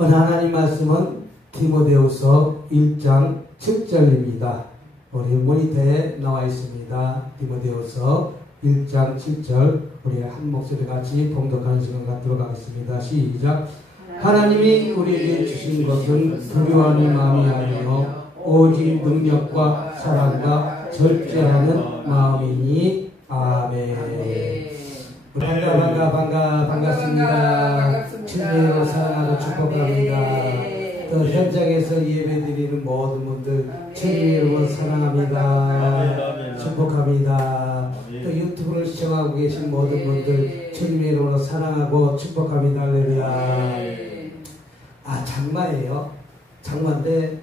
오늘 하나님 말씀은 디모데후서 1장 7절입니다. 우리 모니터에 나와 있습니다. 디모데후서 1장 7절 우리 한 목소리 같이 봉독하는 시간 갖도록 하겠습니다. 시작. 하나님이 우리에게 주신 것은 두려워하는 마음이 아니요 오직 능력과 사랑과 절제하는 마음이니. 아멘. 반갑습니다. 주님으로 사랑하고 축복합니다. 또 현장에서 예배드리는 모든 분들 주님으로 사랑합니다. 축복합니다. 또 유튜브를 시청하고 계신 모든 분들 주님으로 사랑하고 축복합니다. 할렐루야. 장마예요. 장마인데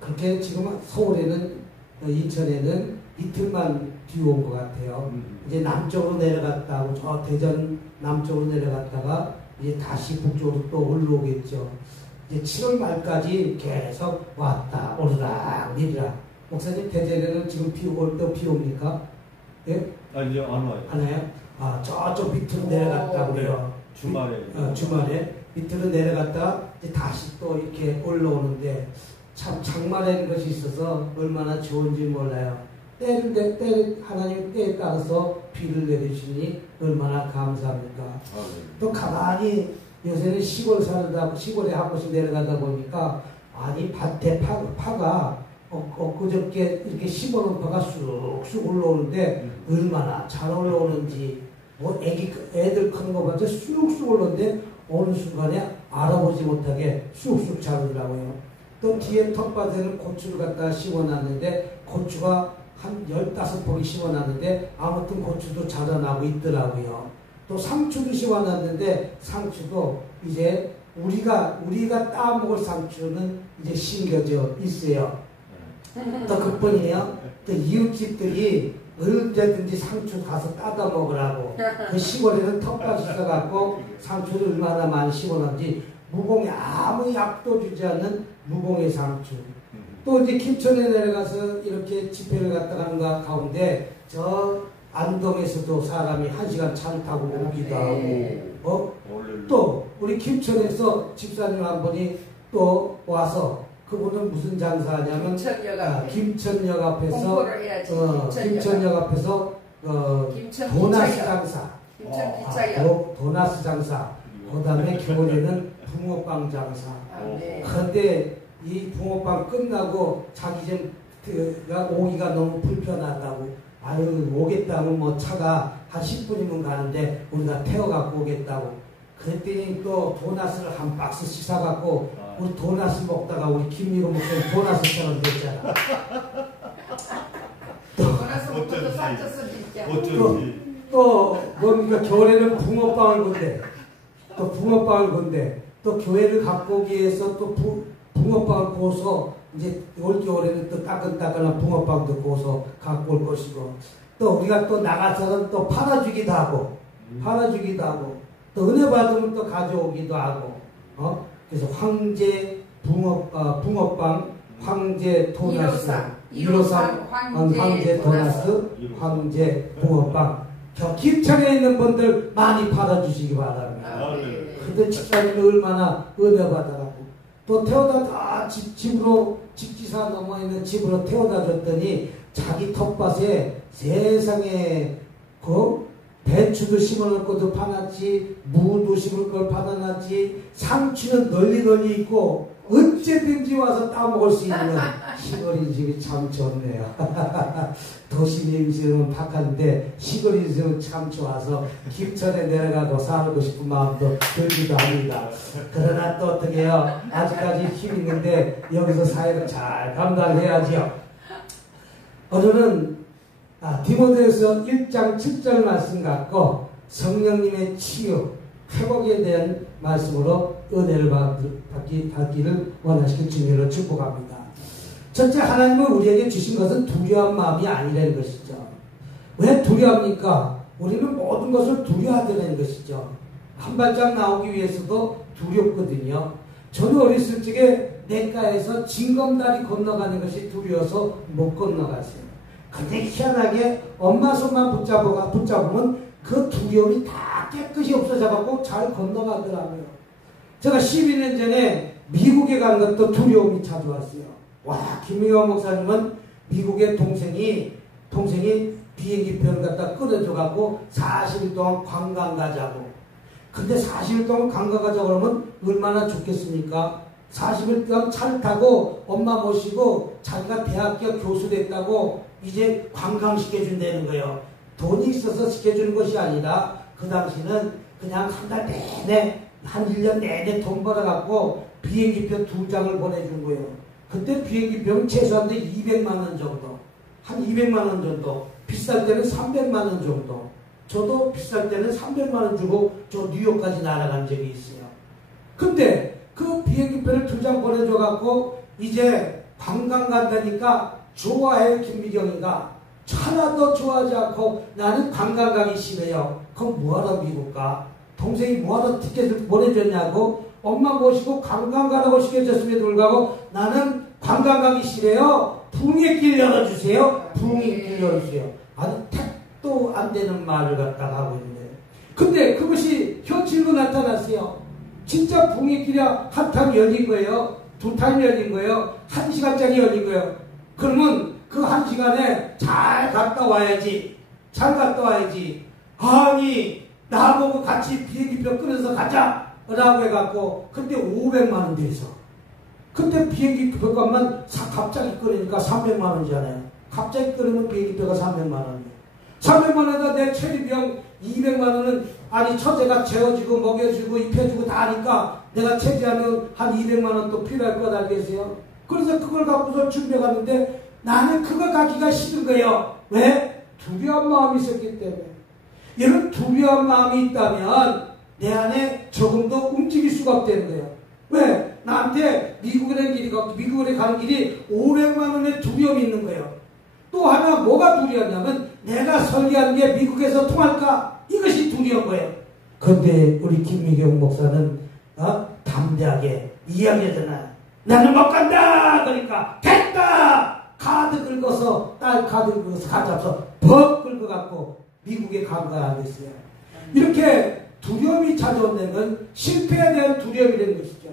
그렇게 지금 서울에는 인천에는 이틀만 비 온 것 같아요. 이제 남쪽으로 내려갔다 저 대전 남쪽으로 내려갔다가 이제 다시 북쪽으로 또 올라오겠죠. 이제 7월 말까지 계속 왔다 오르락 내리락. 목사님 대전에는 지금 비 올 때 비 옵니까? 예? 아니요, 안 와요. 안 와요? 저쪽 밑으로 내려갔다고요. 네. 주말에 밑으로 내려갔다 이제 다시 또 이렇게 올라오는데 참 장마라는 것이 있어서 얼마나 좋은지 몰라요. 하나님 때에 따라서 비를 내리시니 얼마나 감사합니까? 또 가만히 요새는 시골 살다 시골에 한 번씩 내려가다 보니까 밭에 파가 그저께 이렇게 심어놓은 파가 쑥쑥 올라오는데 얼마나 잘 올라오는지 애들 크는 거 봐서 쑥쑥 올라오는데 어느 순간에 알아보지 못하게 쑥쑥 자르더라고요. 또 뒤에 텃밭에는 고추를 갖다 심어놨는데 고추가 한 15포기 심어놨는데 아무튼 고추도 자라나고 있더라고요. 또 상추도 심어놨는데 상추도 이제 우리가 따먹을 상추는 이제 심겨져 있어요. 또 그뿐이에요. 또 이웃집들이 언제든지 상추 가서 따다 먹으라고 그 시골에는 텃밭이 있어갖고 상추를 얼마나 많이 심어놨는지 무공에 아무 약도 주지 않는 무공의 상추. 또 이제 김천에 내려가서 이렇게 집회를 갔다 가는 가운데 저 안동에서도 사람이 1시간 차를 타고 오기도 하고 또 우리 김천에서 집사님 한 분이 또 와서 그분은 무슨 장사하냐면 김천역 앞에서 김천역 앞에서 도나스 장사 도나스 장사 그 다음에 겨울에는 붕어빵 장사. 그런데 이 붕어빵 끝나고 자기 좀 오기가 너무 불편하다고 오겠다고 뭐 차가 한 10분이면 가는데 우리가 태워갖고 오겠다고 그랬더니 또 도나스를 한 박스씩 사갖고 우리 도나스 먹다가 우리 김미로 목사님 도나스처럼 됐잖아. 또 뭡니까 겨울에는 붕어빵을 건데 또 붕어빵을 건데 또 교회를 갖고 오기 위해서 또 붕어빵을 구워서 이제 올겨울에는 또 따끈따끈한 붕어빵도 구워서 갖고 올 것이고 또 우리가 또 나가서는 또 팔아주기도 하고 또 은혜 받으면 또 가져오기도 하고 그래서 황제 붕어빵 황제 도나스 153 황제 도나스 황제 붕어빵 김천에 있는 분들 많이 팔아주시기 바랍니다. 근데 집사님이 얼마나 은혜 받아갖고 또 태워다 다 집으로 집지사 넘어 있는 집으로 태워다 줬더니 자기 텃밭에 세상에 배추도 심어놓을 것도 파놨지 무도 심을 걸 파놨지 상추는 널리 있고 언제든지 와서 따먹을 수 있는 시골인 집이 참 좋네요. 도시님 집은 박한데 시골인 집은 참 좋아서 김천에 내려가고 살고 싶은 마음도 들기도 합니다. 그러나 또 어떻게 해요? 아직까지 힘 있는데 여기서 사회를 잘 감당해야죠. 오늘은 디모데후서 1장 7절 말씀 갖고 성령님의 치유, 회복에 대한 말씀으로 은혜를 받기를 원하시는 주님으로 축복합니다. 첫째, 하나님은 우리에게 주신 것은 두려운 마음이 아니라는 것이죠. 왜 두려워합니까? 우리는 모든 것을 두려워하는 것이죠. 한 발짝 나오기 위해서도 두렵거든요. 저는 어렸을 적에 냇가에서 징검다리 건너가는 것이 두려워서 못 건너갔어요. 근데 희한하게 엄마 손만 붙잡으면 그 두려움이 다 깨끗이 없어져갖고 잘 건너가더라고요. 제가 12년 전에 미국에 간 것도 두려움이 찾아왔어요. 와, 김미경 목사님은 미국의 동생이 비행기표를 갖다 끊어줘갖고 40일 동안 관광 가자고. 근데 40일 동안 관광 가자고 그러면 얼마나 좋겠습니까? 40일 동안 차를 타고 엄마 모시고 자기가 대학교 교수 됐다고 이제 관광시켜준다는 거예요. 돈이 있어서 시켜주는 것이 아니라 그 당시는 그냥 한 달 내내, 한 1년 내내 돈 벌어갖고 비행기표 2장을 보내준 거예요. 그때 비행기표는 최소한 200만 원 정도. 한 200만 원 정도. 비쌀 때는 300만 원 정도. 저도 비쌀 때는 300만 원 주고 저 뉴욕까지 날아간 적이 있어요. 근데 그 비행기표를 2장 보내줘갖고 이제 관광 간다니까 좋아해요, 김미경이가. 하나도 좋아하지 않고 나는 관광 가기 싫어요. 그럼 뭐하러 미국 가? 동생이 뭐하러 티켓을 보내줬냐고? 엄마 모시고 관광 가라고 시켜줬음에도 불구하고 나는 관광 가기 싫어요. 붕괴길 열어주세요. 붕괴길 열어주세요. 아니 택도 안 되는 말을 갖다가 하고 있는데. 근데 그것이 현실로 나타났어요. 진짜 붕괴길이 한 탕 열린 거예요. 2탕 열린 거예요. 1시간짜리 열린 거예요. 그러면 그 1시간에 잘 갔다 와야지. 잘 갔다 와야지. 아니 나보고 같이 비행기표 끊어서 가자 라고 해갖고 그때 500만 원 들여서 그때 비행기표 값만 갑자기 끊으니까 300만 원이잖아요. 갑자기 끊으면 비행기표가 300만 원이에요. 300만 원에다 내 체리비용 200만 원은 아니 처제가 재워주고 먹여주고 입혀주고 다 하니까 내가 체지하면 한 200만 원 또 필요할 것 알겠어요? 그래서 그걸 갖고서 준비해 갔는데 나는 그거 가기가 싫은 거예요. 왜? 두려운 마음이 있었기 때문에. 이런 두려운 마음이 있다면 내 안에 조금 더 움직일 수가 없다는 거예요. 왜? 나한테 미국에 가는 길이 500만 원의 두려움이 있는 거예요. 또 하나 뭐가 두려웠냐면 내가 설계한 게 미국에서 통할까? 이것이 두려운 거예요. 그런데 우리 김미경 목사는 담대하게 이야기하잖아. 나는 못 간다! 그러니까 됐다! 카드 긁어서 딸 카드 긁어서 가져서 벅 긁어갖고 미국에 간 거 아니겠어요? 이렇게 두려움이 찾아온다는 건 실패에 대한 두려움이라는 것이죠.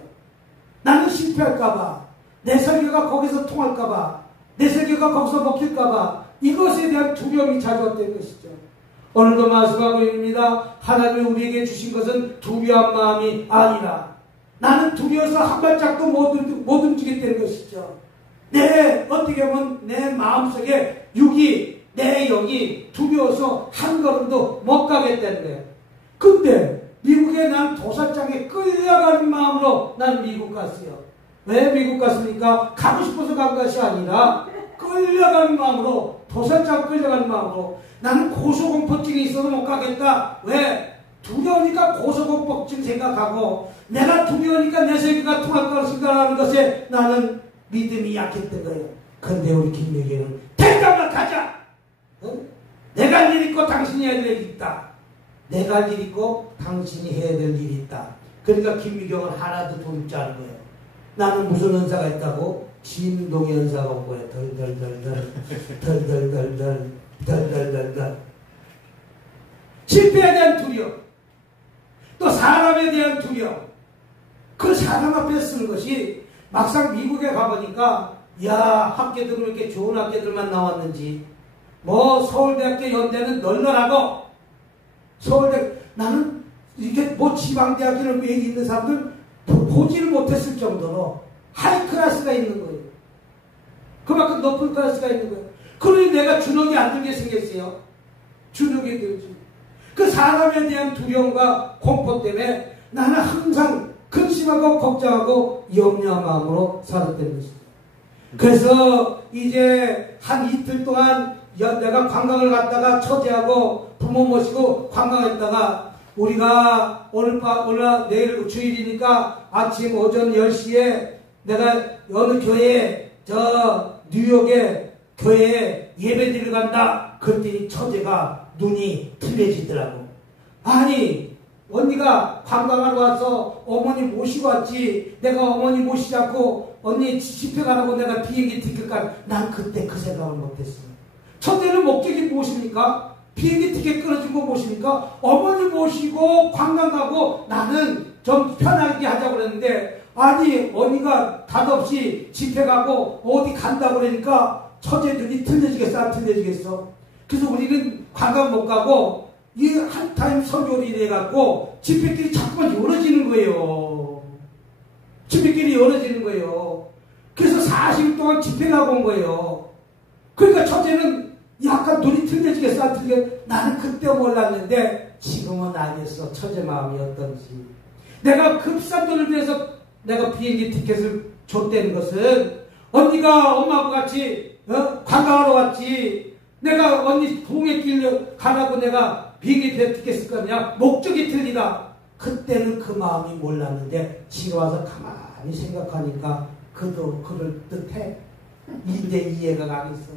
나는 실패할까봐, 내 설교가 거기서 통할까봐, 내 설교가 거기서 먹힐까봐 이것에 대한 두려움이 찾아왔다는 것이죠. 오늘도 말씀하고 있습니다. 하나님이 우리에게 주신 것은 두려운 마음이 아니라 나는 두려워서 한 발짝도 못 움직였다는 것이죠. 어떻게 보면 내 마음속에 내 영이 두려워서 한 걸음도 못 가겠다는 거예요. 근데 미국에 난 도살장에 끌려가는 마음으로 난 미국 갔어요. 왜 미국 갔습니까? 가고 싶어서 간 것이 아니라 끌려가는 마음으로, 도살장 끌려가는 마음으로. 나는 고소공포증이 있어서 못 가겠다. 왜? 두려우니까 고소공포증 생각하고 내가 두려우니까 내 세계가 통할 거라 생각하는 것에 나는 믿음이 약했던 거예요. 근데 우리 김미경은 됐다면 가자. 내가 할 일 있고 당신이 해야 될 일이 있다. 내가 할 일 있고 당신이 해야 될 일이 있다. 그러니까 김미경은 하나도 두렵지 않은 거예요. 나는 무슨 은사가 있다고? 진동의 은사가 온 거예요. 덜덜덜덜. 실패에 대한 두려움, 또 사람에 대한 두려움. 그 사람 앞에 쓰는 것이 막상 미국에 가보니까 학교들은 이렇게 좋은 학교들만 나왔는지, 서울대학교 연대는 널널하고, 나는 이렇게 지방대학교를 여기 있는 사람들 보지를 못했을 정도로 하이 클래스가 있는 거예요. 그만큼 높은 클래스가 있는 거예요. 그러니 내가 주눅이 안 들게 생겼어요. 주눅이 들지. 그 사람에 대한 두려움과 공포 때문에 나는 항상 근심하고 걱정하고 염려한 마음으로 살았다는 것입니다. 그래서 이제 한 이틀 동안 내가 관광을 갔다가 처제하고 부모 모시고 관광했다가 우리가 내일 주일이니까 아침 오전 10시에 내가 어느 교회에 뉴욕에 교회에 예배 드리러 간다. 그랬더니 처제가 눈이 틀려지더라고. 아니 언니가 관광하러 와서 어머니 모시고 왔지. 내가 어머니 모시지 않고 언니 집회 가라고 내가 비행기 티켓 난 그때 그 생각을 못했어. 첫째는 목적이 무엇입니까? 비행기 티켓 끊어준 거 무엇입니까? 어머니 모시고 관광 가고 나는 좀 편하게 하자고 그랬는데, 아니, 언니가 답없이 집회 가고 어디 간다고 그러니까 처제들이 틀려지겠어, 안 틀려지겠어? 그래서 우리는 관광 못 가고, 이 한 타임 설교를 이래갖고 집회길이 자꾸만 열어지는 거예요. 집회길이 열어지는 거예요. 그래서 40일 동안 집회 가고 온 거예요. 그러니까 첫째는 약간 눈이 틀려지겠어, 안 틀리겠어? 나는 그때 몰랐는데 지금은 알겠어. 처제 마음이 어떤지. 내가 그 비싼 돈을 들여서 내가 비행기 티켓을 줬다는 것은 언니가 엄마하고 같이 관광하러 왔지. 내가 언니 부흥의 길로 가라고 내가 비행기 티켓을 거냐? 목적이 틀리다. 그때는 그 마음이 몰랐는데 지금 와서 가만히 생각하니까 그도 그럴 듯해. 이제 이해가 가겠어.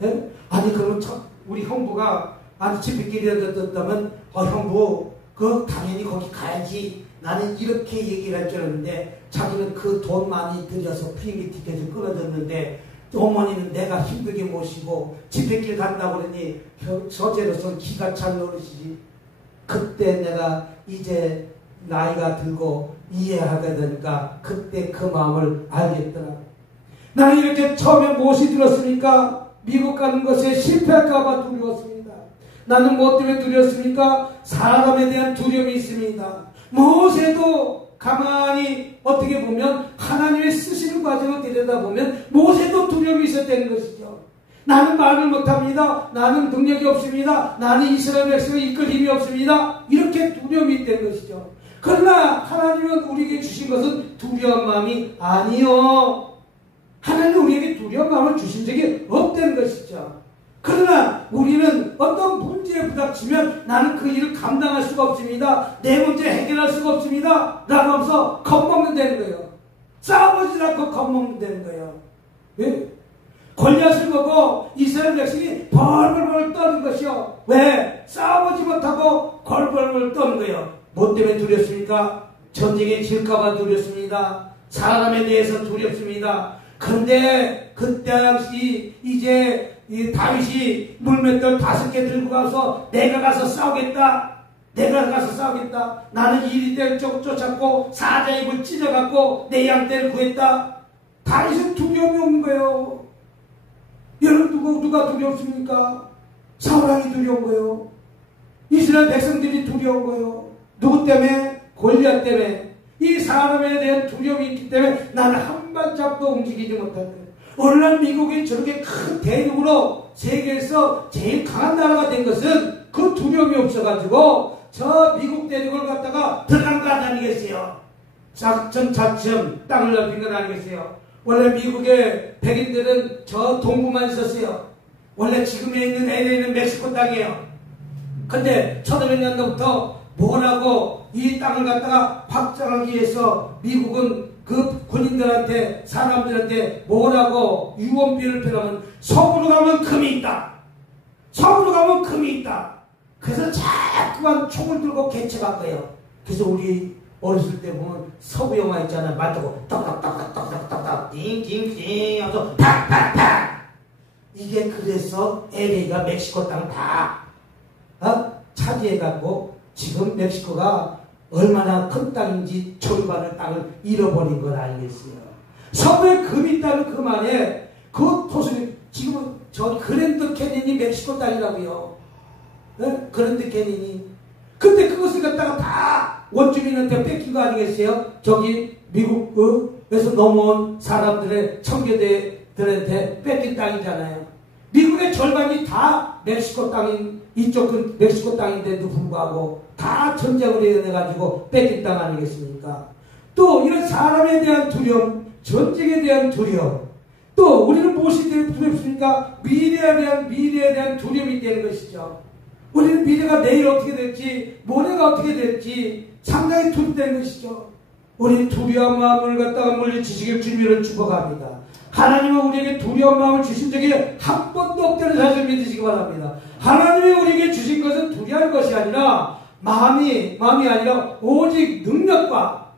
네? 아니 그러면 우리 형부가 아니 집회길이었다면 형부 그 당연히 거기 가야지. 나는 이렇게 얘기를 할 줄 알았는데 자기는 그 돈 많이 들여서 비행기 티켓을 끊어줬는데 어머니는 내가 힘들게 모시고 집회길 간다고 그러니 저제로서 기가 찬 노릇이지. 그때 내가 이제 나이가 들고 이해하게 되니까 그때 그 마음을 알겠더라. 나는 이렇게 처음에 못이 들었으니까 미국 가는 것에 실패할까봐 두려웠습니다. 나는 뭐 때문에 두려웠습니까? 사람에 대한 두려움이 있습니다. 모세도 가만히 어떻게 보면 하나님의 쓰시는 과정을 들여다보면 모세도 두려움이 있었다는 것이죠. 나는 말을 못합니다. 나는 능력이 없습니다. 나는 이스라엘 백성을 이끌 힘이 없습니다. 이렇게 두려움이 있다는 것이죠. 그러나 하나님은 우리에게 주신 것은 두려운 마음이 아니요. 하나님은 우리에게 두려운 마음을 주신 적이 없다는 것이죠. 그러나 우리는 어떤 문제에 부닥치면 나는 그 일을 감당할 수가 없습니다. 내 문제 해결할 수가 없습니다. 라고 하면서 겁먹는다는 거예요. 싸워보지 않고 겁먹는다는 거예요. 왜? 골리앗을 보고 이스라엘 백성이 벌벌벌 떠는 것이요. 왜? 싸워보지 못하고 벌벌벌 떠는 거예요. 뭐 때문에 두렵습니까? 전쟁에 질까봐 두렵습니다. 사람에 대해서 두렵습니다. 그런데 그때 당시 이제 이 다윗이 물맷돌 5개 들고 가서 내가 가서 싸우겠다. 내가 가서 싸우겠다. 나는 이리떼를 쫓았고 사자 입을 찢어갖고 내 양떼를 구했다. 다윗은 두려움이 없는 거예요. 여러분 누가 두렵습니까? 사울왕이 두려운 거예요. 이스라엘 백성들이 두려운 거예요. 누구 때문에? 골리앗 때문에. 이 사람에 대한 두려움이 있기 때문에 나는 한 발짝도 움직이지 못한다. 오늘날 미국이 저렇게 큰 대륙으로 세계에서 제일 강한 나라가 된 것은 그 두려움이 없어가지고 저 미국 대륙을 갖다가 들어간 거 아니겠어요? 차츰 땅을 넓힌 건 아니겠어요? 원래 미국의 백인들은 저 동부만 있었어요. 원래 지금에 있는 LA는 멕시코 땅이에요. 근데 1500년도부터 뭐라고 이 땅을 갖다가 확장하기 위해서 미국은 그 군인들한테 사람들한테 뭐라고 유언비를 표하면 서부로 가면 금이 있다. 서부로 가면 금이 있다. 그래서 자꾸만 총을 들고 개척한 거예요. 그래서 우리 어렸을 때 보면 서부 영화 있잖아요. 말하고 떡떡떡떡떡떡떡 띵띵띵 하면서 팍팍팍. 이게 그래서 LA가 멕시코 땅 다 차지해갖고 지금 멕시코가 얼마나 큰 땅인지 절반의 땅을 잃어버린 걸 알겠어요. 서부에 금이 있다는 그 말에 그 토속이 지금은 저 그랜드 캐니언이 멕시코 땅이라고요. 네? 그랜드 캐니언이. 근데 그것을 갖다가 다 원주민한테 뺏긴 거 아니겠어요? 저기 미국에서 넘어온 사람들의 청교대들한테 뺏긴 땅이잖아요. 미국의 절반이 다 멕시코 땅인 이쪽은 멕시코 땅인데도 불구하고 다 전쟁으로 인해가지고 뺏긴 땅 아니겠습니까? 또 이런 사람에 대한 두려움, 전쟁에 대한 두려움, 또 우리는 무엇이 두렵습니까? 미래에 대한 두려움이 되는 것이죠. 우리는 미래가 내일 어떻게 될지, 모레가 어떻게 될지 상당히 두렵다는 것이죠. 우리는 두려운 마음을 갖다가 물리치시길 주님을 축복합니다. 하나님은 우리에게 두려운 마음을 주신 적이 한 번도 없다는 사실을 믿으시기 바랍니다. 하나님이 우리에게 주신 것은 두려운 것이 아니라 마음이 아니라 오직 능력과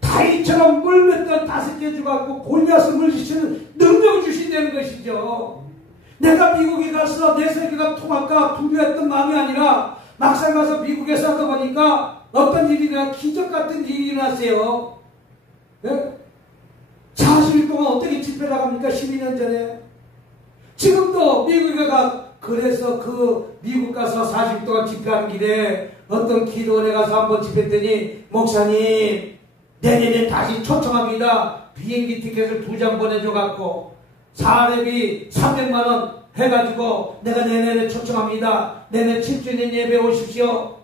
다윗처럼 물맷돌 5개 주고 골리앗을 물리치는 능력을 주신다는 것이죠. 내가 미국에 가서 내 세계가 통할까 두려웠던 마음이 아니라 막상 가서 미국에 살다 보니까 어떤 일이나 기적 같은 일이 일어났어요. 예? 40일 동안 어떻게 집회 나갑니까? 12년 전에. 지금도 미국에 그래서 그 미국 가서 40일 동안 집회하는 길에 어떤 기도원에 가서 한번 집회했더니, 목사님, 내년에 다시 초청합니다. 비행기 티켓을 2장 보내줘갖고, 사례비 300만원 해가지고, 내가 내년에 초청합니다. 내년 7주년 예배 오십시오.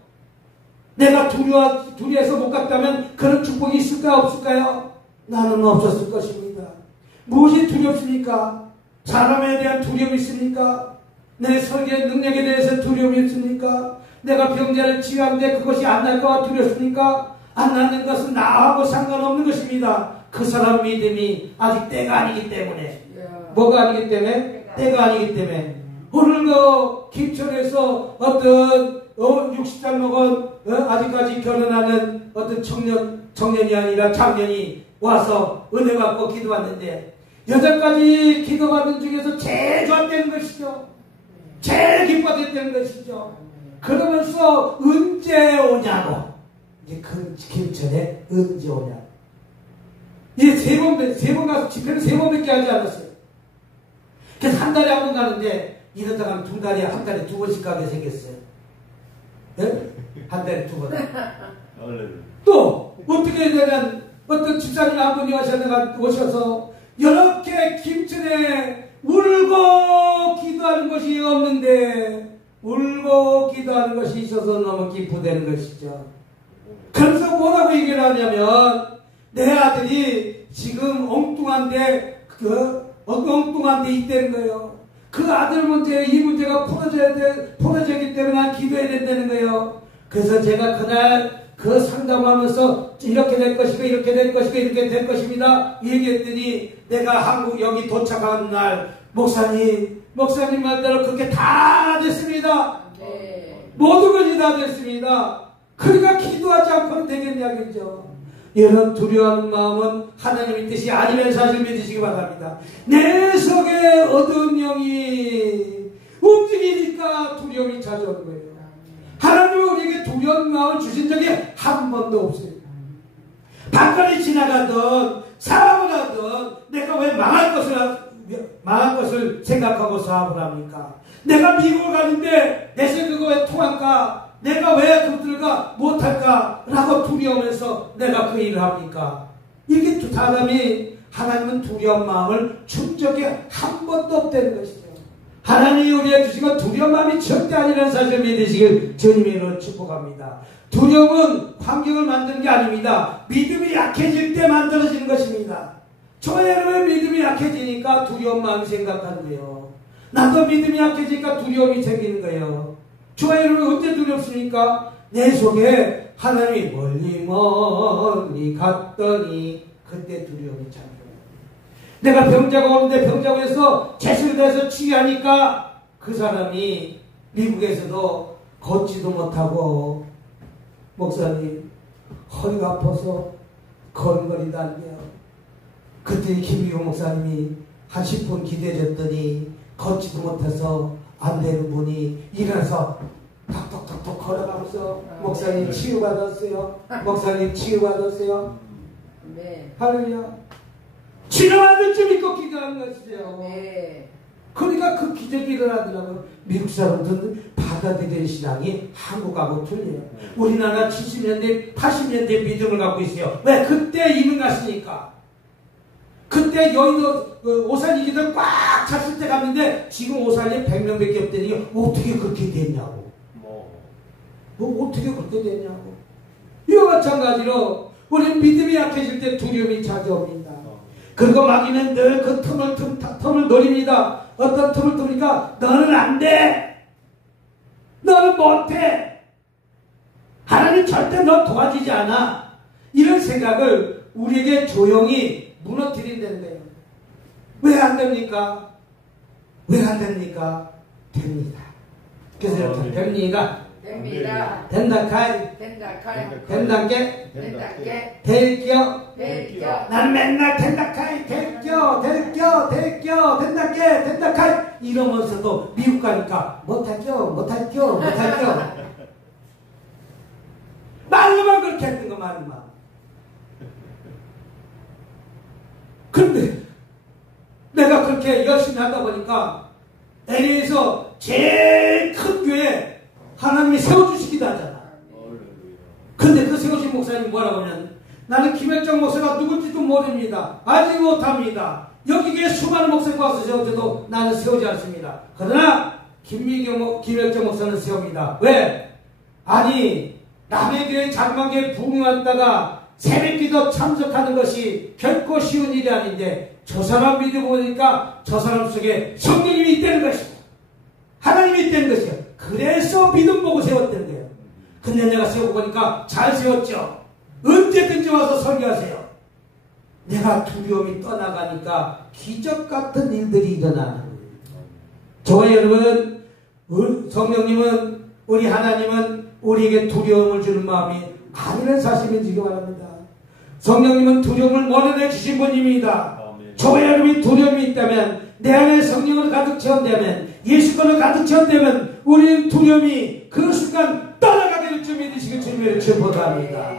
내가 두려워서 못 갔다면 그런 축복이 있을까요? 없을까요? 나는 없었을 것입니다. 무엇이 두렵습니까? 사람에 대한 두려움이 있습니까? 내 설계 능력에 대해서 두려움이 있습니까? 내가 병자를 치유하는데 그것이 안 날까봐 두렵습니까? 안 나는 것은 나하고 상관없는 것입니다. 그 사람 믿음이 아직 때가 아니기 때문에. 뭐가 아니기 때문에? 때가 아니기 때문에. 오늘 그 김천에서 어떤 60살 먹은 아직까지 결혼하는 어떤 청년이 아니라 장년이 와서 은혜 받고 기도받는데, 여자까지 기도받는 중에서 제일 좋았다는 것이죠. 제일 기뻐했다는 것이죠. 그러면서 언제 오냐고. 이제 그 김천에 언제 오냐고. 이제 세 번 가서 집회를 3번밖에 하지 않았어요. 그래서 한 달에 한 번 가는데, 이러다가 한 달에 2번씩 가게 생겼어요. 네? 한 달에 2번. 또 어떻게 되면 어떤 집사님 한 분이 오셔서 이렇게 김천에 울고 기도하는 것이 없는데, 울고 기도하는 것이 있어서 너무 기쁘다는 것이죠. 그래서 뭐라고 얘기를 하냐면, 내 아들이 지금 엉뚱한데 있다는 거예요. 그 아들 문제, 이 문제가 풀어져야기 때문에 난 기도해야 된다는 거예요. 그래서 제가 그날 그 상담하면서 이렇게 될 것이고 이렇게 될 것이고 이렇게 될 것입니다 얘기했더니, 내가 한국 여기 도착하는 날, 목사님 말대로 그렇게 다 됐습니다. 네. 모든 것이 다 됐습니다. 그러니까 기도하지 않고는 되겠냐겠죠. 이런 두려워하는 마음은 하나님의 뜻이 아니면 사실 믿으시기 바랍니다. 내 속에 어두운 영이 움직이니까 두려움이 찾아오는 거예요. 하나님은 우리에게 두려운 마음을 주신 적이 한 번도 없어요. 바깥에 지나가던 사업을 하던 내가 왜 망할 것을 생각하고 사업을 합니까? 내가 미국을 가는데 내 생각이 왜 통할까? 내가 왜 그들과 못할까? 라고 두려우면서 내가 그 일을 합니까? 이게 사람이, 하나님은 두려운 마음을 준 적이 한 번도 없다는 것이죠. 하나님이 우리에게 주신 건 두려운 마음이 절대 아니라는 사실을 믿으시길 주님으로 축복합니다. 두려움은 환경을 만드는 게 아닙니다. 믿음이 약해질 때 만들어지는 것입니다. 저와 여러분의 믿음이 약해지니까 두려운 마음이 생각하는데요. 나도 믿음이 약해지니까 두려움이 생기는 거예요. 저와 여러분 언제 두렵습니까? 내 속에 하나님이 멀리 갔더니 그때 두려움이 잠겨요. 내가 병자가 오는데 병자고에서 제수를 대해서 치유하니까 그 사람이 미국에서도 걷지도 못하고, 목사님 허리가 아파서 걸음걸이도 안 돼요. 그때 김미호 목사님이 한 10분 기대해줬더니 걷지도 못해서 안 되는 분이 일어나서 톡톡톡톡 걸어가면서, 목사님 치유받았어요. 목사님 치유받았어요. 네. 할렐루야. 치료받을 줄 믿고 기도하는 것이죠. 네. 그러니까 그 기적이 일어나더라고요. 미국 사람들은 받아들이는 신앙이 한국하고 틀려요. 우리나라 70년대, 80년대 믿음을 갖고 있어요. 왜? 그때 이민 갔으니까. 그때 여의도 오산이기들 꽉 찼을 때 갔는데 지금 오산이 100명밖에 없다니 어떻게 그렇게 됐냐고. 어떻게 그렇게 됐냐고. 이와 마찬가지로 우리는 믿음이 약해질 때 두려움이 찾아옵니다. 그리고 마귀는 늘 그 틈을 노립니다. 어떤 틈을 노니까 너는 안 돼. 너는 못해. 하나님 절대 너 도와주지 않아. 이런 생각을 우리에게 조용히 무너뜨린다는 거예요. 왜 안 됩니까? 왜 안 됩니까? 됩니다. 그래서 이렇게 됩니다. 됩니다. 된다카이. 된다게. 될겨. 나는 맨날 된다카이. 될겨. 된다카이. 이러면서도 미국 가니까 못할겨. 말로만 말이야. 그런데 내가 그렇게 열심히 하다 보니까 LA에서 제일 큰 교회 하나님이 세워주시기도 하잖아. 근데 그 세우신 목사님이 뭐라고 하면, 나는 김혁정 목사가 누군지도 모릅니다. 알지 못합니다. 여기에 수많은 목사가 와서 세워줘도 나는 세우지 않습니다. 그러나 김혁정 목사는 세웁니다. 왜? 아니, 남의 교회 자그마한 교회 부흥했다가 새벽기도 참석하는 것이 결코 쉬운 일이 아닌데, 저 사람 믿어 보니까 저 사람 속에 성령님이 있다는 것이고 하나님이 있다는 것이요. 그래서 믿음 보고 세웠다는 거예요. 근데 내가 세우고 보니까 잘 세웠죠. 언제든지 와서 설교하세요. 내가 두려움이 떠나가니까 기적 같은 일들이 일어나는 거예요. 저와 여러분, 성령님은, 우리 하나님은 우리에게 두려움을 주는 마음이 아니라는 사실을 믿으시기 바랍니다. 성령님은 두려움을 몰아내 주신 분입니다. 저와 여러분이 두려움이 있다면, 내 안에 성령을 가득 채운다면, 예수권을 가득 채운다면, 우리는 두려움이 그 순간 떠나가게 될 줄 믿으시길 주님을 축복합니다.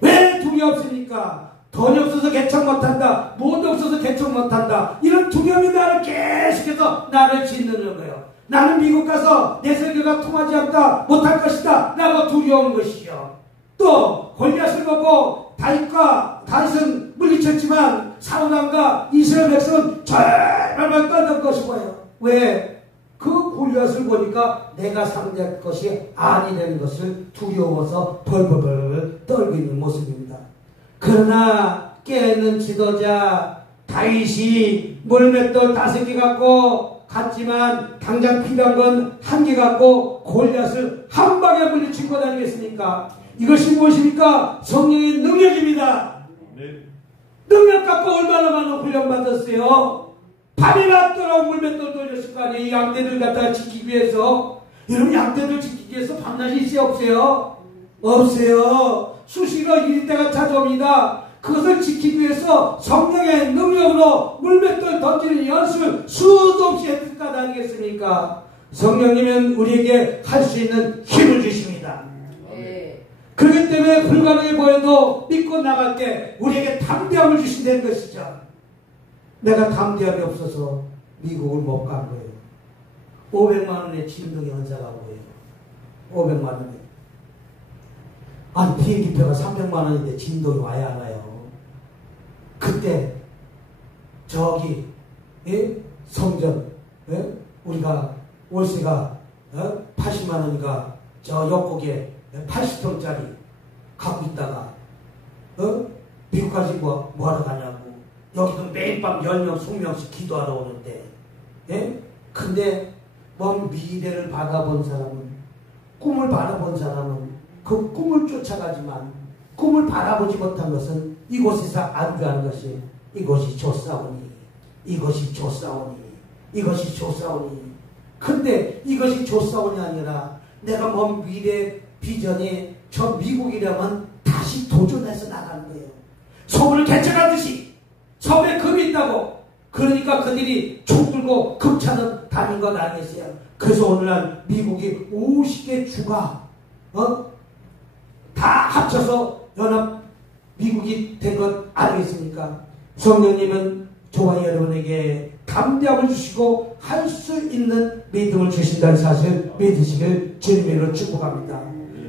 왜 두렵습니까? 돈이 없어서 개척 못한다, 뭐도 없어서 개척 못한다, 이런 두려움이 나를 계속해서 나를 짓누르는 거예요. 나는 미국 가서 내 설교가 통하지 않다, 못할 것이다 라고 두려운 것이요. 또 골리앗을 보고 다윗은 물리쳤지만 사울왕과 이스라엘 백성은 절발발 떨던 것이고요. 왜? 그 골리앗을 보니까 내가 상대할 것이 아니라는 것을 두려워서 벌벌벌 떨고 있는 모습입니다. 그러나 깨어있는 지도자 다윗이 물맷돌 5개 갖고 갔지만 당장 필요한 건 1개 갖고 골리앗을 한 방에 물리친 것 아니겠습니까? 이것이 무엇입니까? 성령의 능력입니다. 능력 갖고 얼마나 많은 훈련 받았어요? 밤이 낮도록 물맷돌 돌렸을 거 아니에요? 이 양떼들 갖다가 지키기 위해서. 여러분, 양떼들 지키기 위해서 밤낮이 있어요? 없어요? 없어요. 수시로 이럴 때가 찾아옵니다. 그것을 지키기 위해서 성령의 능력으로 물맷돌 던지는 연습을 수도 없이 했을 것 아니겠습니까? 성령님은 우리에게 할 수 있는 힘을 주십니다. 그렇기 때문에 불가능해 보여도 믿고 나갈 때 우리에게 담대함을 주신다는 것이죠. 내가 담대함이 없어서 미국을 못 간 거예요. 500만 원의 진동의 은사가 뭐예요? 500만 원에. 아니, 비행기표가 300만 원인데 진동이 와야 하나요? 그때 저기 성전, 우리가 월세가 80만 원이니까 저 옆곡에 80평짜리 갖고 있다가 미국까지 뭐하러 가냐고. 여기도 매일 밤 10명, 20명씩 기도하러 오는데, 근데 먼 미래를 바라본 사람은, 꿈을 바라본 사람은 그 꿈을 쫓아가지만 꿈을 바라보지 못한 것은 이곳에서 안주하는 것이 이것이 좋사오니, 이것이 좋사오니, 이것이 좋사오니. 근데 이것이 좋사오니 아니라 내가 먼 미래 비전에 저 미국이라면 다시 도전해서 나가는 거예요. 서울을 개척하듯이 서울에 금이 있다고. 그러니까 그들이 총 들고 급차는 다닌 것 아니겠어요? 그래서 오늘날 미국이 50개 주가 다 합쳐서 연합 미국이 된 것 아니겠습니까? 성령님은 저와 여러분에게 담대함을 주시고 할 수 있는 믿음을 주신다는 사실 믿으시길 주님으로 축복합니다.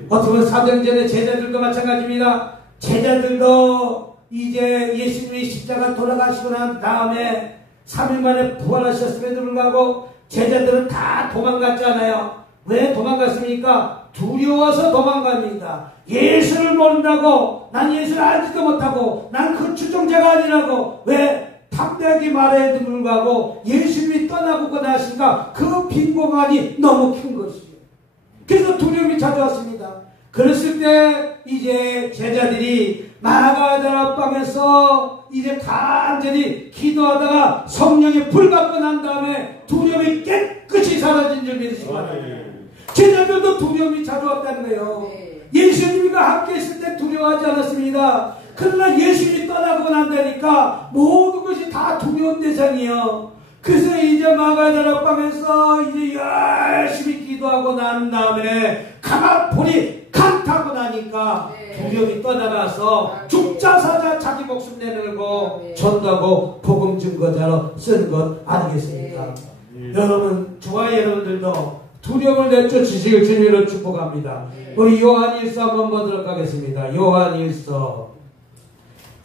어떻게 보면 사도행전의 제자들도 마찬가지입니다. 제자들도 이제 예수님이 십자가 돌아가시고 난 다음에 3일 만에 부활하셨음에도 불구하고 제자들은 다 도망갔잖아요. 왜 도망갔습니까? 두려워서 도망갑니다. 예수를 모른다고, 난 예수를 알지도 못하고, 난 그 추종자가 아니라고. 왜? 담대하게 말해도 불구하고 예수님이 떠나고 나시니까 그 빈 공간이 너무 큰 것이에요. 그래서 두려움이 찾아왔습니다. 그랬을 때 이제 제자들이 마가다라 방에서 이제 간절히 기도하다가 성령의 불 받고 난 다음에 두려움이 깨끗이 사라진 줄 믿으시기 바랍니다. 제자들도 두려움이 찾아왔다는 거예요. 예수님과 함께 있을 때 두려워하지 않았습니다. 그러나 예수님이 떠나고 난다니까 모든 것이 다 두려운 대상이에요. 그래서 이제 마가다락방에서 이제 열심히 기도하고 난 다음에 가마풀이 강타고 나니까 두려움이 떠나가서 죽자사자 자기 목숨 내밀고 전도하고 복음 증거자로 쓴 것 아니겠습니까? 여러분, 저와 여러분들도 두려움을 내쫓으시길 주님으로 축복합니다. 우리 요한일서 한번 보도록 하겠습니다. 요한일서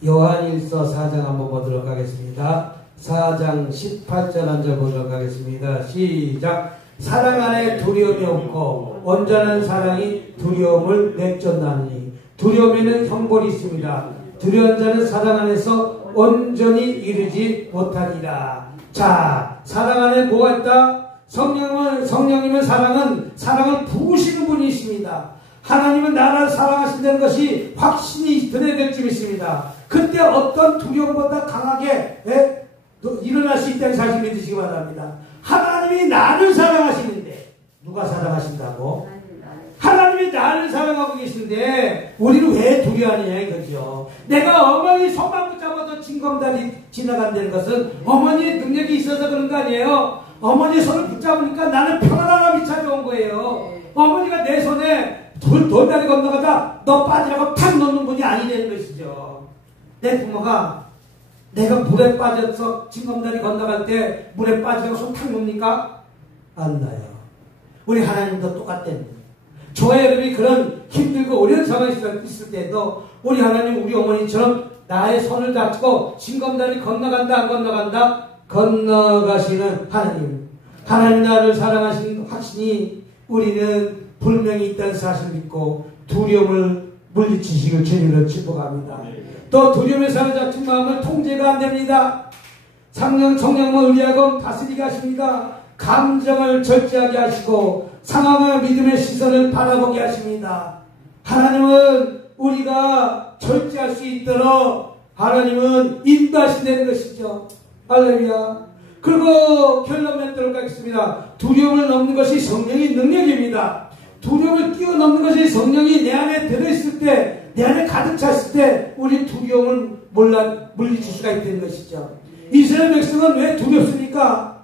4장 한번 보도록 하겠습니다. 4장 18절 한 절 보도록 하겠습니다. 시작. 사랑 안에 두려움이 없고 온전한 사랑이 두려움을 내쫓나니 두려움에는 형벌이 있습니다. 두려운 자는 사랑 안에서 온전히 이르지 못하니라. 자, 사랑 안에 뭐가 있다? 성령님은 사랑을 부으시는 분이십니다. 하나님은 나를 사랑하신다는 것이 확신이 드러낼 줄 믿습니다. 그때 어떤 두려움보다 강하게 일어날 수 있다는 사실 믿으시기 바랍니다. 하나님이 나를 사랑하시는데 누가 사랑하신다고? 하나님이 나를 사랑하고 계시는데 우리는 왜 두려워하느냐 이거죠. 내가 어머니 손만 붙잡아도 징검다리 지나간다는 것은 어머니의 능력이 있어서 그런 거 아니에요. 어머니 손을 붙잡으니까 나는 평안함이 찾아온 거예요. 어머니가 내 손에 돌다리 건너가다 너 빠지라고 탁 놓는 분이 아니라는 것이죠. 내 부모가 내가 물에 빠져서 징검다리 건너갈 때 물에 빠지라고 손 탁 놓습니까? 안 나요. 우리 하나님도 똑같답니다. 저와 여러분이 그런 힘들고 어려운 상황이 있을 때도 우리 하나님, 우리 어머니처럼 나의 손을 잡고 징검다리 건너간다 안 건너간다? 건너가시는 하나님. 하나님 나를 사랑하시는 확신이 우리는 분명히 있다는 사실을 믿고 두려움을 물리치시길 주님으로 축복합니다. 또 두려움에 사로잡힌 마음을 통제가 안 됩니다. 성령을 의리하고 다스리게 하십니다. 감정을 절제하게 하시고 상황을 믿음의 시선을 바라보게 하십니다. 하나님은 우리가 절제할 수 있도록 하나님은 인도하신다는 것이죠. 할렐루야. 그리고 결론 맺도록 하겠습니다. 두려움을 넘는 것이 성령의 능력입니다. 두려움을 뛰어넘는 것이 성령이 내 안에 들어있을 때, 내 안에 가득 찼을 때 우리 두려움을 물리칠 수가 있다는 것이죠. 이스라엘 백성은 왜 두렵습니까?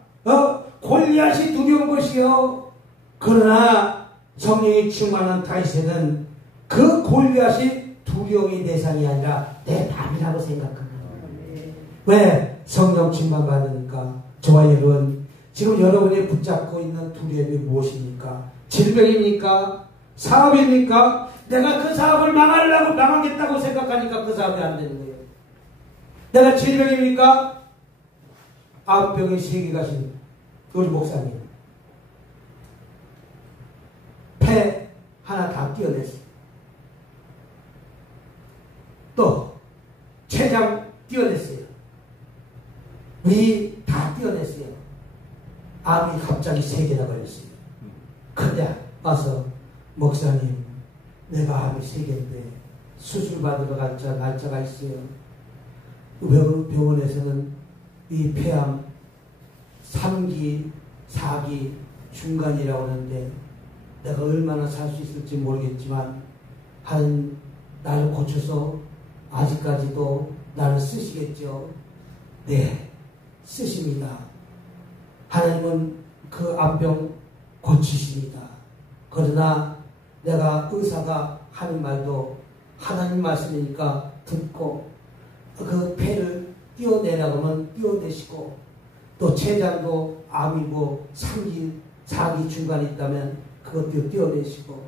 골리앗이 두려운 것이요. 그러나 성령이 충만한 다윗은 그 골리앗이 두려움의 대상이 아니라 내 답이라고 생각합니다. 왜? 성령 충만 받으니까. 저와 여러분, 지금 여러분이 붙잡고 있는 두려움이 무엇입니까? 질병입니까? 사업입니까? 내가 그 사업을 망하겠다고 생각하니까 그 사업이 안 되는 거예요. 내가 질병입니까? 9병에 3개 가신 우리 목사님. 폐 하나 다 띄어냈어요. 또 췌장 띄어냈어요. 위 다 띄어냈어요. 암이 갑자기 3개나 걸렸어요. 근데 와서 목사님, 내가 암이 3개인데 수술 받으러 갈 날짜가 있어요. 병원에서는 이 폐암 3기, 4기 중간이라고 하는데 내가 얼마나 살 수 있을지 모르겠지만 나를 고쳐서 아직까지도 나를 쓰시겠죠. 네, 쓰십니다. 하나님은 그 암병 고치십니다. 그러나 내가 의사가 하는 말도 하나님 말씀이니까 듣고 그 폐를 띄어내라고 하면 띄어내시고 또 췌장도 암이고 3기, 4기 중간에 있다면 그것도 띄어내시고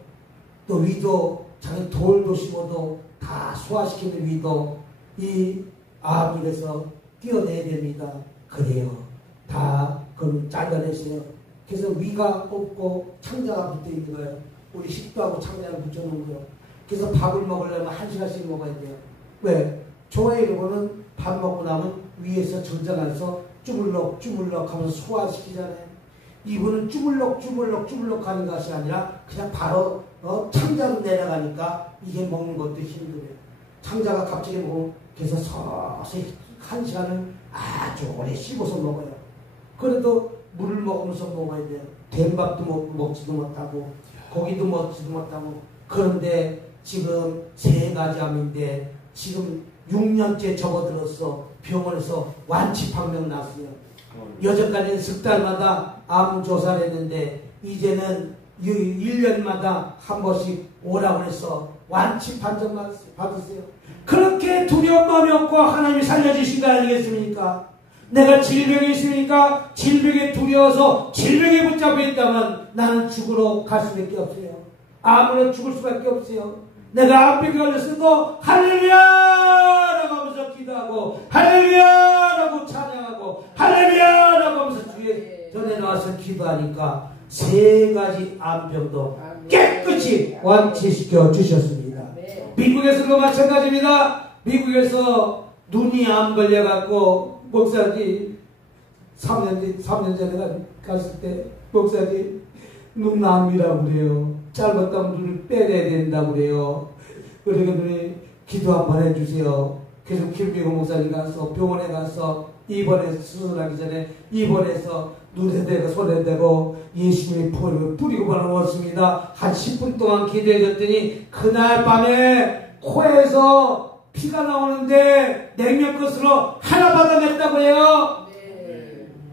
또 위도 자기 돌도 씹어도 다 소화시키는 위도 이 암이라서 띄어내야 됩니다. 그래요. 다 그럼 잘라내세요. 그래서 위가 없고 창자가 붙어 있는 거예요. 우리 식도하고 창자를 붙여놓은 거예요. 그래서 밥을 먹으려면 1시간씩 먹어야 돼요. 왜? 저와 여러분은 밥 먹고 나면 위에서 저장해서 주물럭 하면서 소화시키잖아요. 이분은 주물럭 하는 것이 아니라 그냥 바로 창자로 내려가니까 이게 먹는 것도 힘들어요. 창자가 갑자기 먹으면 그래서 서서히 1시간을 아주 오래 씹어서 먹어요. 그래도 물을 먹으면서 먹어야 돼요. 된 밥도 먹지도 못하고 고기도 먹지도 못하고. 그런데 지금 3가지 암인데 지금 6년째 접어들어서 병원에서 완치판명 났어요. 여전까지는 석 달마다 암 조사를 했는데 이제는 1년마다 한 번씩 오라고 해서 완치 판정 받으세요. 그렇게 두려운 마음이 없고 하나님이 살려주신 거 아니겠습니까? 내가 질병이 있으니까 질병에 두려워서 질병에 붙잡혀 있다면 나는 죽으러 갈 수밖에 없어요. 암으로 죽을 수밖에 없어요. 내가 암병에 걸렸어도 할렐루야라고 하면서 기도하고 할렐루야라고 찬양하고 할렐루야라고 하면서 주의 전에 나와서 기도하니까 3가지 암병도 깨끗이 완치시켜 주셨습니다. 미국에서도 마찬가지입니다. 미국에서 눈이 안 걸려갖고 목사님 3년 전에 갔을 때 목사님 눈암이라고 그래요. 짧았다면 눈을 빼내야 된다고 그래요. 그러니까 눈에 기도 한번 해주세요. 그래서 김미국 목사님 가서 병원에 가서 입원해 수술하기 전에 입원해서 눈에 대고 손에 대고 예수님의 포를 뿌리고 바라보았습니다. 한 10분 동안 기도해줬더니 그날 밤에 코에서 피가 나오는데 냉면끝으로 하나 받아냈다고 해요.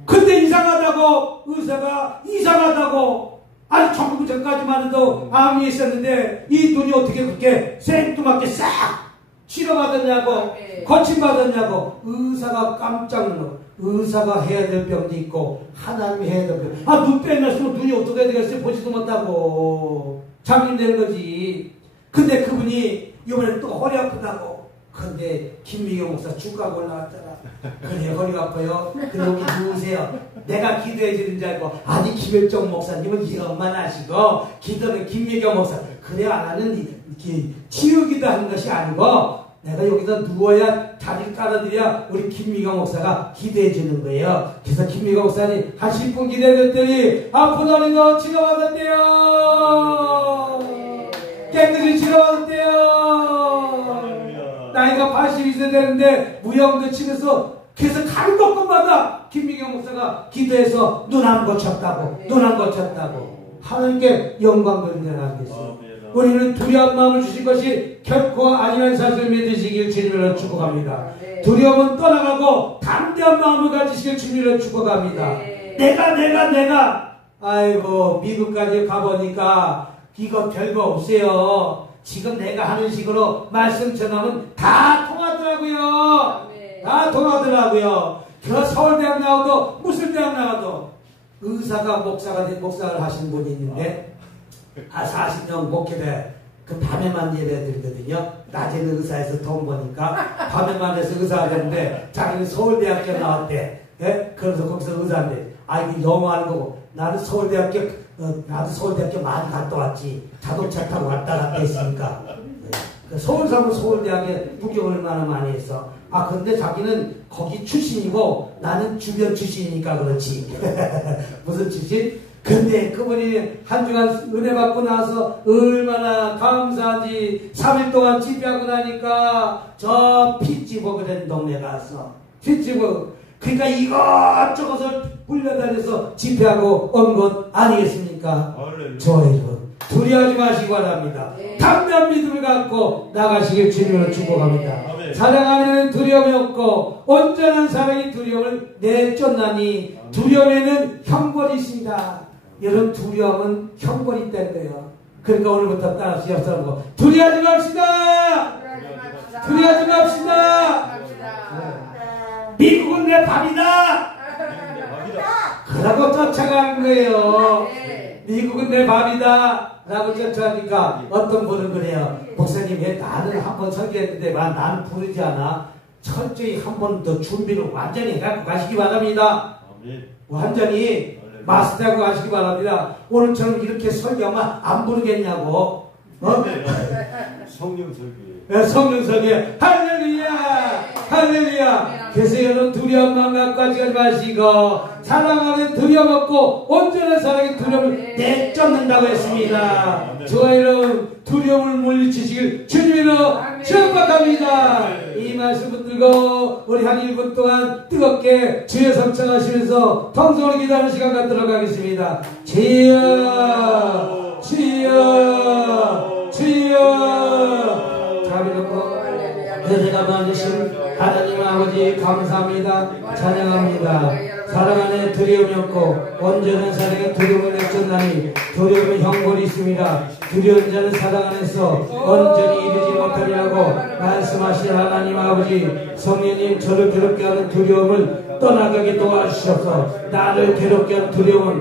근데 이상하다고 의사가 이상하다고 아니 조금 전까지만 해도 암이 있었는데 이 눈이 어떻게 그렇게 생뚱맞게 싹 치료받았냐고 거침받았냐고 의사가 깜짝 놀라. 의사가 해야 될 병도 있고 하나님이 해야 될 병. 눈 빼놨으면 눈이 어떻게 되겠어요? 보지도 못하고 장님되는 거지. 근데 그분이 이번에 또 허리 아프다고. 근데 김미경 목사 주가고 올라왔잖아. 그래 허리가 아파요. 그래 여기 누우세요. 내가 기도해 주는 줄 알고 아니 김일정 목사님은 이것만 하시고 기도는 김미경 목사. 그래 안 하는 치유기도 하는 것이 아니고 내가 여기서 누워야 자리를 깔아드려야 우리 김미경 목사가 기도해 주는 거예요. 그래서 김미경 목사님 한 10분 기다렸더니 아픈 허리도 치료받았대요. 깨끗이 치료받았대요. 나이가 82세 되는데 무용도 치면서 그래서 가는 곳마다 김미경 목사가 기도해서 눈 안 고쳤다고 눈 안 고쳤다고 하나님께 영광 돌리는 하겠습니다. 우리는 두려운 마음을 주신 것이 결코 아니한 사실을 믿으시길 주님으로 축복합니다. 두려움은 떠나가고 담대한 마음을 가지시길 주님으로 축복합니다. 내가 아이고 미국까지 가보니까 이거 별거 없어요. 지금 내가 하는 식으로 말씀 전하면 다 통하더라고요. 다 통하더라고요. 그 서울대학 나와도 무슨 대학 나와도 의사가 목사를 하신 분이 있는데 40년 목회를 그 밤에만 예배 드리거든요. 낮에는 의사에서 돈 버니까 밤에만 해서 의사가 되는데 자기는 서울대학교 나왔대. 예? 그래서 거기서 의사인데 이거 영어 하는 거고 나도 서울대학교 많이 갔다 왔지. 자동차 타고 왔다 갔다 했으니까. 서울 사면 서울대학에 부경을 얼마나 많이 했어. 근데 자기는 거기 출신이고 나는 주변 출신이니까 그렇지. 무슨 출신? 근데 그분이 한 주간 은혜 받고 나서 얼마나 감사하지. 3일 동안 집회하고 나니까 저 피치보 그런 동네 가서 피치보 그러니까 이것저것을 불려다녀서 집회하고 온 것 아니겠습니까? 저희는 두려워하지 마시기 바랍니다. 담대한 믿음을 갖고 나가시길 주님으로 축복합니다. 사랑 안에는 두려움이 없고 온전한 사랑이 두려움을 내쫓나니 두려움에는 형벌이 있습니다. 여러분 두려움은 형벌이 있다는 거예요. 그러니까 오늘부터 따라서 옆 사람과 두려워하지 맙시다. 두려워하지 맙시다. 미국은 내 밥이다. 그러고 쫓아가는 거예요. 미국은 내 밥이다 라고 쫓아가니까 어떤 분은 그래요. 목사님 왜 나는 한번 설교했는데 나는 부르지 않아. 철저히 한 번 더 준비를 완전히 해갖고 가시기 바랍니다. 완전히 마스터하고 가시기 바랍니다. 오늘처럼 이렇게 설교하면 안 부르겠냐고. 성령 설교. 성령 설교. 할렐루야. 할렐루야. 그래서 여러분 두려운 마음 갖고 가지 마시고 사랑하는 두려움 없고 온전한 사랑의 두려움을 내쫓는다고 했습니다. 저와 여러분 두려움을 물리치시길 주님으로 축복합니다. 이 말씀 붙들고 우리 한 1분 동안 뜨겁게 주의 성찬하시면서 통성으로 기도하는 시간 갖도록 하겠습니다. 주여 주여 주여 자비롭고 은혜가 많으신 하나님 아버지 감사합니다. 찬양합니다. 사랑 안에 두려움이 없고 온전한 사랑에 두려움을 내쫓나니 두려움은 형벌이 있습니다. 두려운 자는 사랑 안에서 온전히 이르지 못하리라고 말씀하신 하나님 아버지, 성령님 저를 괴롭게 하는 두려움을 떠나가게 도와주셔서 나를 괴롭게 하는 두려움은